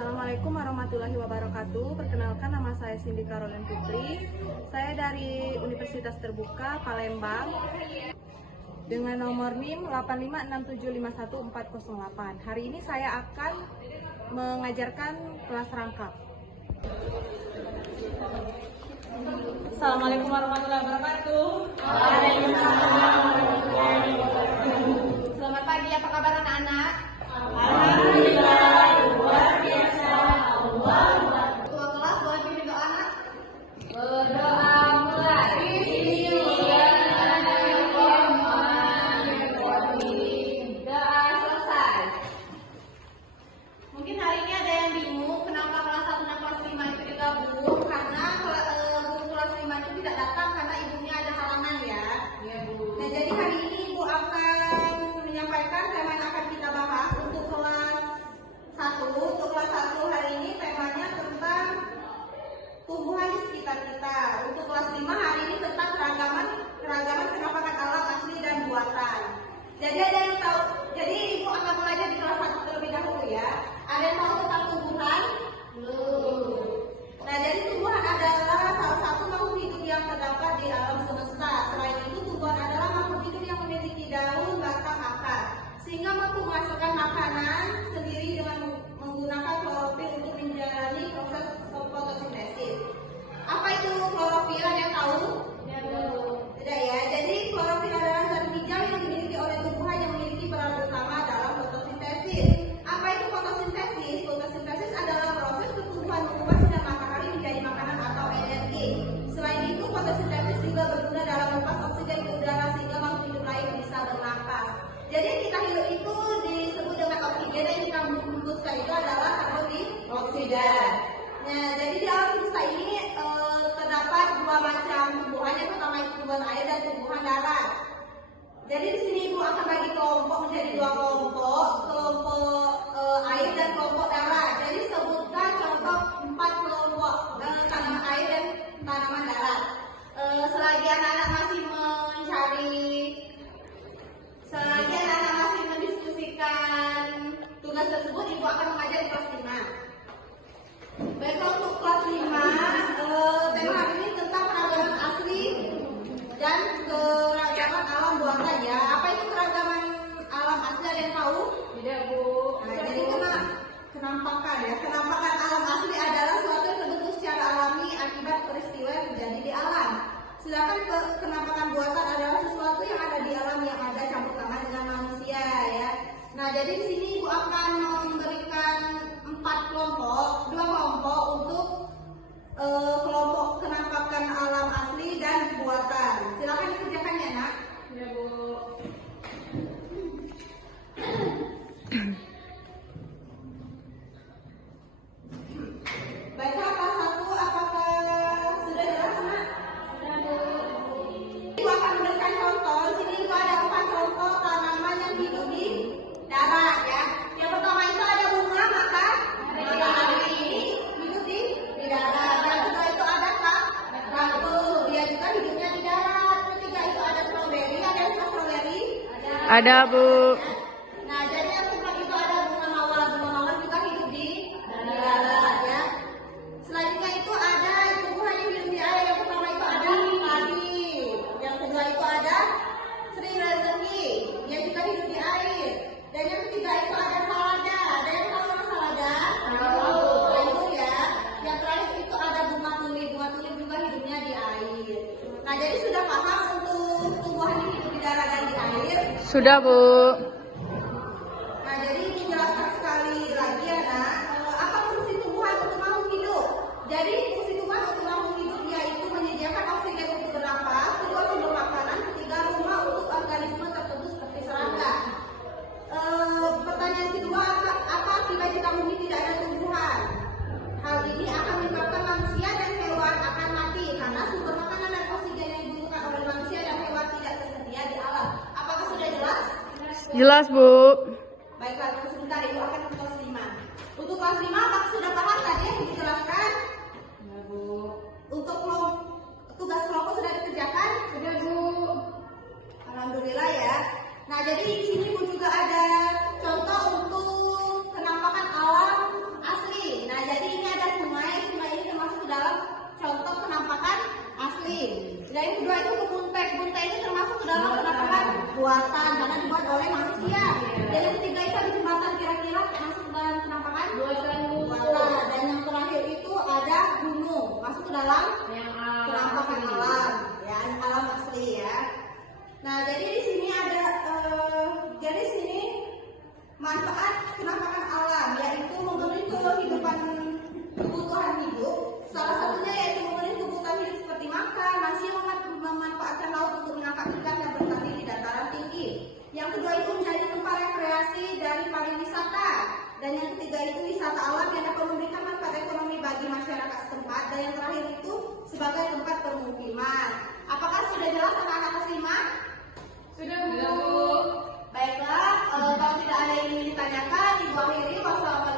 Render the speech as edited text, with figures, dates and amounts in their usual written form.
Assalamualaikum warahmatullahi wabarakatuh. Perkenalkan, nama saya Cindy Caroline Putri. Saya dari Universitas Terbuka Palembang dengan nomor NIM 856751408. Hari ini saya akan mengajarkan kelas rangkap. Assalamualaikum warahmatullahi wabarakatuh. Waalaikumsalam warahmatullahi wabarakatuh. Selamat pagi, apa kabar anak-anak? Alhamdulillah, luar biasa. Allah. Ketua kelas boleh pimpin doa anak? Berdoa mulai. Bismillahirrahmanirrahim. Doa selesai. Mungkin hari ini ada yang bingung kenapa kelas 1 dan kelas 5 itu digabung, karena guru kelas 5 itu tidak datang karena ibunya ada halangan ya. Iya, Bu. Nah, jadi hari ini Ibu akan menyampaikan tema yang akan kita bahas untuk kelas 1. Untuk kelas 1 hari ini temanya tentang tumbuhan di sekitar kita. Untuk kelas 5 hari ini tentang keragaman penampakan alam asli dan buatan. Jadi ada yang tahu, jadi Ibu akan belajar di kelas 1 terlebih dahulu ya. Ada yang tahu tentang tumbuhan? Belum. Nah, jadi tumbuhan adalah salah satu makhluk hidup yang terdapat di alam semesta. Selain itu, tumbuhan adalah makhluk hidup yang memiliki daun, batang, akar, sehingga mampu menghasilkan makanan sendiri dengan menggunakan klorofil untuk menjalani proses fotosintesis. Apa itu klorofil? Ada yang tahu? Tidak ya. Jadi klorofil adalah zat hijau yang dimiliki oleh tumbuhan yang memiliki peran utama dalam fotosintesis. Apa itu fotosintesis? Fotosintesis adalah proses pertumbuhan mengubah sinar matahari menjadi makanan atau energi. Selain itu, fotosintesis juga berguna dalam melepas oksigen ke udara sehingga makhluk hidup lain bisa bernapas. Jadi yang kita hidup itu disebut dengan oksigen, dan yang kita hembuskan itu adalah karbon dioksida. Nah, jadi di alam semesta ini terdapat dua macam tumbuhan. Yang pertama itu tumbuhan air dan tumbuhan darat. Jadi di sini Ibu akan bagi kelompok menjadi dua kelompok air dan kelompok darat. Jadi sebutkan contoh 4 kelompok tanaman air dan tanaman darat. Selagi anak-anak masih mendiskusikan tugas tersebut, Ibu akan mengajar di kelas 5. Baiklah, untuk kelas 5, tema hari ini tentang keragaman asli dan keragaman alam buatan ya. Apa itu keragaman alam asli, ada yang tahu? Tidak, Bu. Nah, jadi kenampakan ya. Kenampakan alam asli adalah suatu yang terbentuk secara alami akibat peristiwa yang terjadi di alam. Sedangkan kenampakan buatan adalah sesuatu yang ada di alam yang ada campur tangan dengan manusia ya. Nah, jadi di sini Ibu akan memberikan 2 kelompok untuk kelompok kenampakan alam asli dan buatan. Silakan dikerjakan ya, Nak. Ya, Bu. Baiklah, kelas 1, apakah sudah jelas, Nak? Ya, Bu. Ibu akan memberikan contoh. Di sini Ibu ada 4 contoh tanaman yang hidup di darat ya. Yang pertama itu ada bunga, maka matahari ini hidup di darat. Yang kedua itu ada batu, dia juga hidupnya di darat. Ketiga itu ada stroberi, ada yang suka stroberi? Ada, Bu. Nah, jadi yang keempat itu ada bunga mawar. Bunga mawar juga hidup di darat ya. Selanjutnya itu ada tumbuhan yang hidup di air. Yang pertama itu ada padi. Yang kedua itu ada Sri Rezeki, dia juga hidup di air. Dan yang ketiga itu ada salada. Ada yang tahu nama salada? Itu ya. Yang terakhir itu ada bunga tulip. Bunga tulip juga hidupnya di air. Nah, jadi sudah paham untuk tumbuhan yang hidup di darat dan di air? Sudah, Bu. Nah, jadi dijelaskan sekali lagi ya, Nak. Apa fungsi tumbuhan untuk makhluk hidup? Jadi fungsi tumbuhan untuk makhluk hidup yaitu menyediakan oksigen untuk bernapas, kedua sumber makanan, ketiga rumah untuk organisme tertentu seperti serangga. Pertanyaan kedua, apa akibat jika bumi tidak ada tumbuhan? Hal ini akan menyebabkan manusia dan hewan akan mati karena sumber makanan dan oksigen yang dibutuhkan oleh manusia dan hewan tidak tersedia di alam. Apakah sudah jelas? Jelas, Bu. Baiklah, tunggu sebentar, Ibu akan ke kelas 5. Untuk kelas 5, apakah sudah paham tadi yang dijelaskan? Ya, Bu. Untuk tugas kelompok sudah dikerjakan? Sudah, Bu. Alhamdulillah ya. Nah, jadi di sini Bu juga ada contoh untuk kenampakan alam asli. buatan karena dibuat oleh manusia. Dan yang ketiga itu ada jembatan, kira-kira masuk ke dalam penampakan? Buatan, Bu. Buatan. Dan yang terakhir itu ada gunung, masuk ke dalam Yang penampakan alam, ya alam asli ya. Nah jadi di sini ada jadi sini manfaat penampakan alam yaitu memenuhi kehidupan kebutuhan hidup. Salah satunya yaitu memenuhi kebutuhan hidup seperti makan, masih memanfaatkan laut untuk menangkap ikan yang bertani di dataran tinggi. Yang kedua itu menjadi tempat rekreasi dari pariwisata. Dan yang ketiga itu wisata alam yang dapat memberikan manfaat ekonomi bagi masyarakat setempat. Dan yang terakhir itu sebagai tempat permukiman. Apakah sudah jelas anak-anak kelas 5? Sudah, Bu. Baiklah, kalau tidak ada yang ingin ditanyakan, Ibu akhiri. Wassalamualaikum